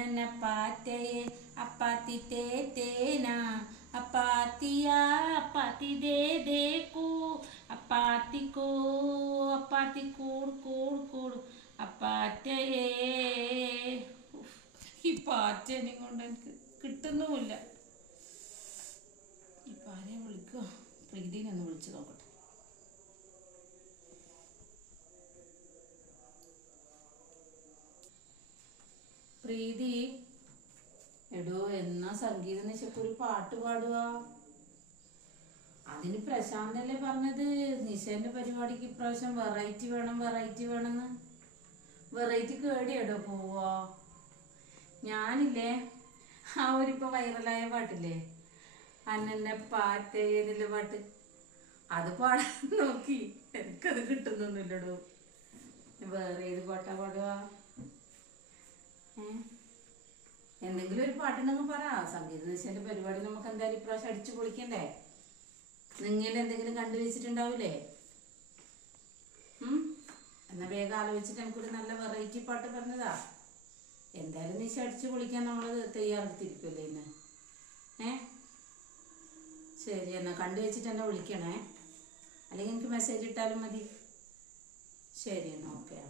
അന്നന പാറ്റയെ അപ്പാത്തി തേന അപ്പാത്തിയാ അപ്പാത്തി ദേക്കൂ അപ്പാത്തിക്കോ അപ്പാത്തി കൂട് കൂട് കൂട് അപ്പാറ്റയെ. ഈ പാറ്റനെ കൊണ്ട് എനിക്ക് കിട്ടുന്നുമില്ല. ഈ പാരയെ വിളിക്കുക, പ്രീതിനെ ഒന്ന് വിളിച്ചു നോക്കട്ടെ. പ്രീതി, എടോ എന്നാ സംഗീത നിശക്ക് ഒരു പാട്ട് പാടുക? അതിന് പ്രശാന്തല്ലേ പറഞ്ഞത് നിശേന്റെ പരിപാടിക്ക് ഇപ്രാവശ്യം വെറൈറ്റി വേണമെന്ന്. വെറൈറ്റി കേടിയടോ പോവാ? ഞാനില്ലേ ആ ഒരിപ്പോ വൈറലായ പാട്ടില്ലേ, അന്നെ പാറ്റേന്നുള്ള പാട്ട്, അത് പാടാൻ നോക്കി. എനിക്കത് കിട്ടുന്നൊന്നുമില്ലടോ. വേറെ ഏത് പാട്ടാ പാടുക? എന്തെങ്കിലും ഒരു പാട്ടുണ്ടെങ്കിൽ പറ. സംഗീത നിശേന്റെ പരിപാടി നമുക്ക് എന്തായാലും ഇപ്രാവശ്യം അടിച്ചു പൊളിക്കണ്ടേ? നിങ്ങൾ എന്തെങ്കിലും കണ്ടുവച്ചിട്ടുണ്ടാവൂലേ? എന്നാ വേഗം ആലോചിച്ചിട്ട് എനിക്കൊരു നല്ല വെറൈറ്റി പാട്ട് പറഞ്ഞതാ. എന്തായാലും നിശ അടിച്ചു പൊളിക്കാൻ നമ്മൾ തയ്യാറെടുത്തിരിക്കുമല്ലേ ഇന്ന്. ശരി, എന്നാ കണ്ടുവച്ചിട്ട് എന്നെ വിളിക്കണേ, അല്ലെങ്കിൽ എനിക്ക് മെസ്സേജ് ഇട്ടാലും മതി. ശരി, എന്നാ ഓക്കെ.